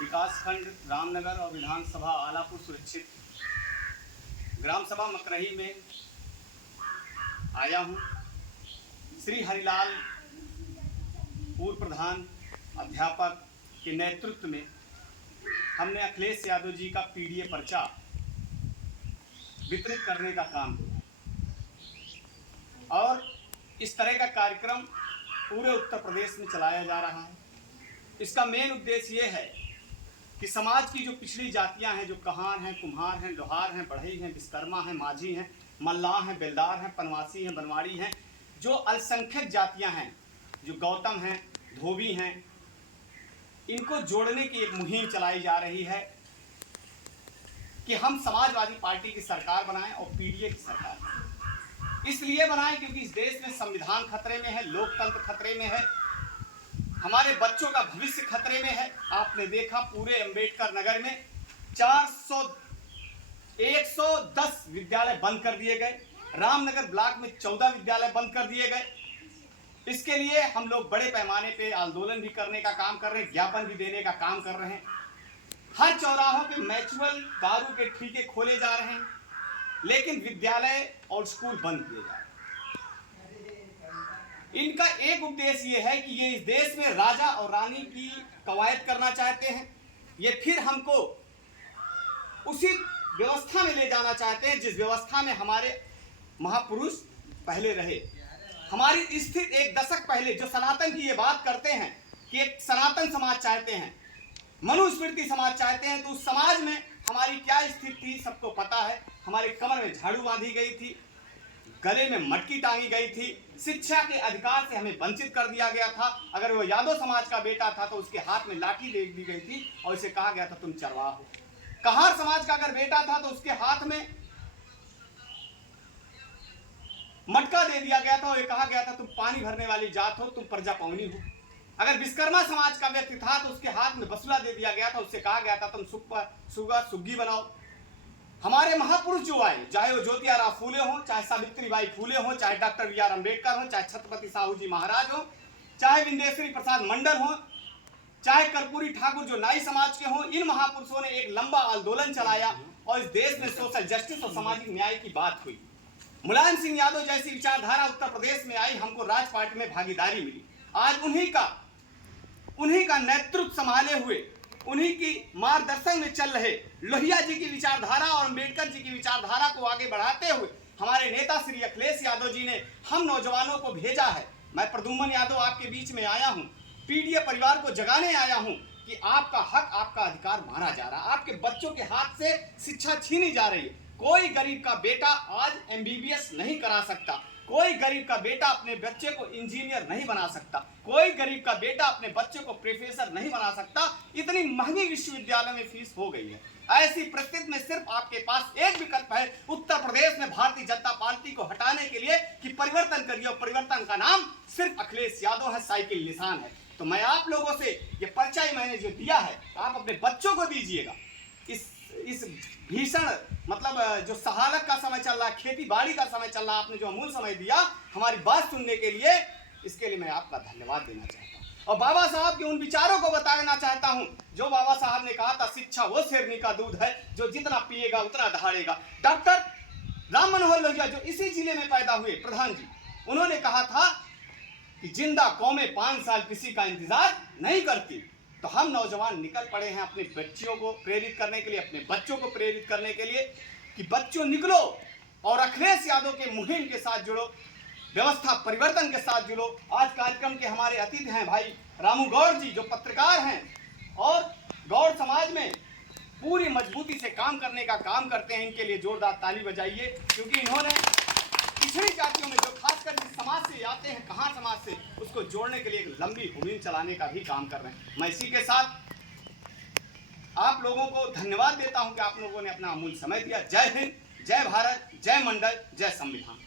विकासखंड रामनगर और विधानसभा आलापुर सुरक्षित ग्राम सभा मकरही में आया हूँ। श्री हरिलाल पूर्व प्रधान अध्यापक के नेतृत्व में हमने अखिलेश यादव जी का पीडीए पर्चा वितरित करने का काम किया और इस तरह का कार्यक्रम पूरे उत्तर प्रदेश में चलाया जा रहा है। इसका मेन उद्देश्य ये है कि समाज की जो पिछड़ी जातियां हैं, जो कहार हैं, कुम्हार हैं, लोहार हैं, बढ़ई हैं, विश्वकर्मा हैं, माझी हैं, मल्लाह हैं, बेलदार हैं, पनवासी हैं, बनवाड़ी हैं, जो अल्पसंख्यक जातियां हैं, जो गौतम हैं, धोबी हैं, इनको जोड़ने की एक मुहिम चलाई जा रही है कि हम समाजवादी पार्टी की सरकार बनाएं और पीडीए की सरकार बनाएं। इसलिए बनाएं क्योंकि इस देश में संविधान खतरे में है, लोकतंत्र खतरे में है, हमारे बच्चों का भविष्य खतरे में है। आपने देखा पूरे अंबेडकर नगर में 110 विद्यालय बंद कर दिए गए, रामनगर ब्लॉक में 14 विद्यालय बंद कर दिए गए। इसके लिए हम लोग बड़े पैमाने पे आंदोलन भी करने का काम कर रहे हैं, ज्ञापन भी देने का काम कर रहे हैं। हर चौराहों पे म्यूचुअल दारू के ठेके खोले जा रहे हैं, लेकिन विद्यालय और स्कूल बंद किए जा रहे हैं। इनका एक उद्देश्य ये है कि ये इस देश में राजा और रानी की कवायद करना चाहते हैं। ये फिर हमको उसी व्यवस्था में ले जाना चाहते हैं जिस व्यवस्था में हमारे महापुरुष पहले रहे। हमारी स्थिति एक दशक पहले जो सनातन की ये बात करते हैं कि एक सनातन समाज चाहते हैं, मनुस्मृति समाज चाहते हैं, तो उस समाज में हमारी क्या स्थिति थी सबको पता है। हमारे कमर में झाड़ू बांधी गई थी, गले में मटकी टांगी गई थी, शिक्षा के अधिकार से हमें वंचित कर दिया गया था। अगर वो यादव समाज का बेटा था तो उसके हाथ में लाठी दे दी गई थी और इसे कहा गया था तुम चरवाह हो। कहार समाज का अगर बेटा था तो उसके हाथ में मटका दे दिया गया था और ये कहा गया था तुम पानी भरने वाली जात हो, तुम प्रजा पौनी हो। अगर विश्वकर्मा समाज का व्यक्ति था तो उसके हाथ में बसुला दे दिया गया था, उससे कहा गया था तुम सुगा सुग्गी बनाओ। हमारे महापुरुष जो आए, चाहे वो ज्योतिराव फूले हो, चाहे सावित्रीबाई फूले हो, चाहे डॉक्टर बी.आर. अम्बेडकर हो, चाहे छत्रपति साहू जी महाराज हो, चाहे विंदेश्वरी प्रसाद मंडल हो, चाहे कर्पूरी ठाकुर जो नाई समाज के हो, इन महापुरुषों ने एक लंबा आंदोलन चलाया और इस देश में सोशल जस्टिस और सामाजिक न्याय की बात हुई। मुलायम सिंह यादव जैसी विचारधारा उत्तर प्रदेश में आई, हमको राज पार्टी में भागीदारी मिली। आज उन्हीं का नेतृत्व संभाले हुए, उन्हीं की मार्गदर्शन में चल रहे लोहिया जी की विचारधारा और अम्बेडकर जी की विचारधारा को आगे बढ़ाते हुए हमारे नेता श्री अखिलेश यादव जी ने हम नौजवानों को भेजा है। मैं प्रद्युम्न यादव आपके बीच में आया हूं, पीडीए परिवार को जगाने आया हूं कि आपका हक, आपका अधिकार मारा जा रहा है, आपके बच्चों के हाथ से शिक्षा छीनी जा रही है। कोई गरीब का बेटा आज एमबीबीएस नहीं करा सकता, कोई गरीब का बेटा अपने बच्चे को इंजीनियर नहीं बना सकता, कोई गरीब का बेटा अपने बच्चे को प्रोफेसर नहीं बना सकता। इतनी महंगी विश्वविद्यालय में फीस हो गई है। ऐसी परिस्थिति में सिर्फ आपके पास एक विकल्प है उत्तर प्रदेश में भारतीय जनता पार्टी को हटाने के लिए कि परिवर्तन करिए, और परिवर्तन का नाम सिर्फ अखिलेश यादव है, साइकिल निशान है। तो मैं आप लोगों से ये पर्चा मैंने जो दिया है आप अपने बच्चों को दीजिएगा। इस भीषण मतलब जो सहालक का समय चल रहा है, खेती बाड़ी का समय चल रहा है, आपने जो अमूल्य समय दिया हमारी बात सुनने के लिए, इसके लिए मैं आपका धन्यवाद देना चाहता हूँ। और बाबा साहब के उन विचारों को बताना चाहता हूँ जो बाबा साहब ने कहा था, शिक्षा वो शेरनी का दूध है जो जितना पिएगा उतना दहाड़ेगा। डॉक्टर राम मनोहर लोहिया जो इसी जिले में पैदा हुए प्रधान जी, उन्होंने कहा था कि जिंदा कौमें 5 साल किसी का इंतजार नहीं करती। तो हम नौजवान निकल पड़े हैं अपने बच्चियों को प्रेरित करने के लिए, अपने बच्चों को प्रेरित करने के लिए कि बच्चों निकलो और अखिलेश यादव के मुहिम के साथ जुड़ो, व्यवस्था परिवर्तन के साथ जुड़ो। आज कार्यक्रम के हमारे अतिथि हैं भाई रामू गौड़ जी जो पत्रकार हैं और गौड़ समाज में पूरी मजबूती से काम करने का काम करते हैं। इनके लिए जोरदार ताली बजाइए क्योंकि इन्होंने पिछड़ी जातियों में जो खासकर जिस समाज से आते हैं, कहाँ समाज से, उसको जोड़ने के लिए एक लंबी मुहिम चलाने का भी काम कर रहे हैं। मैं इसी के साथ आप लोगों को धन्यवाद देता हूं कि आप लोगों ने अपना अमूल्य समय दिया। जय हिंद, जय भारत, जय मंडल, जय संविधान।